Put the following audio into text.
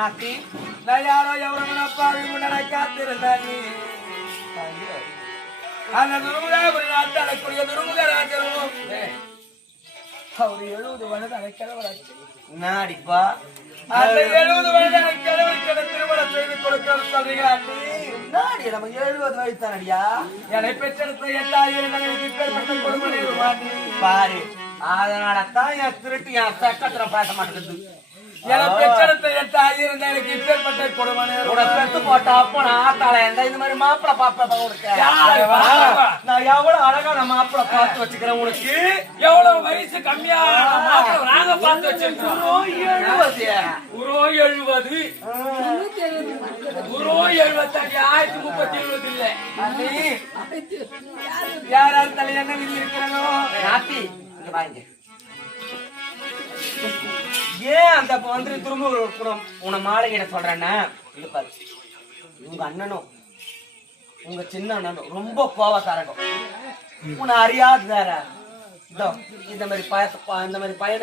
நாத்தி நான் யாரோ எவரும் அப்பாவி முன்னாடி காத்திருந்தேன் நீ அந்த துருமுகாபுரி நாட்டு அழைக்கூடிய துருமுகராஜரும் அவர் 70 வயது அழைக்கிறவராச்சு நாடிப்பா அந்த 70 வயது அழைக்கிறவருக்கு திருமணம் செய்து கொடுக்க சொல்றீங்களா நாடி நம்ம 70 வயசு தானடியா என்னை பெற்றெடுத்த 8000 இப்பேற்பட்ட கொடுமை பாரு அதனாலதான் என் திருட்டு என் சக்கத்துல பேச மாட்டேங்குது என்னை பெற்றெடுத்த 8000 எனக்கு இப்பேற்பட்ட கொடுமை பெத்து போட்ட அப்ப நான் ஆத்தாள இந்த மாதிரி மாப்பிள பாப்பா நான் எவ்வளவு அழகான மாப்பிள பார்த்து வச்சுக்கிறேன் உனக்கு எவ்வளவு வயசு கம்மியா நாங்க பார்த்து வச்சிருக்கோம் 70 1978 இல்ல யாரார் தலை என்ன விதி இருக்கிறனோ நாத்தி இங்க வாங்க ஏன் அந்த வந்து திரும்ப உன மாளிகையிட சொல்றேன்னா இல்ல உங்க அண்ணனும் உங்க சின்ன அண்ணனும் ரொம்ப கோவக்காரங்க உன்னை அறியாது வேற இந்த மாதிரி இந்த மாதிரி பையன்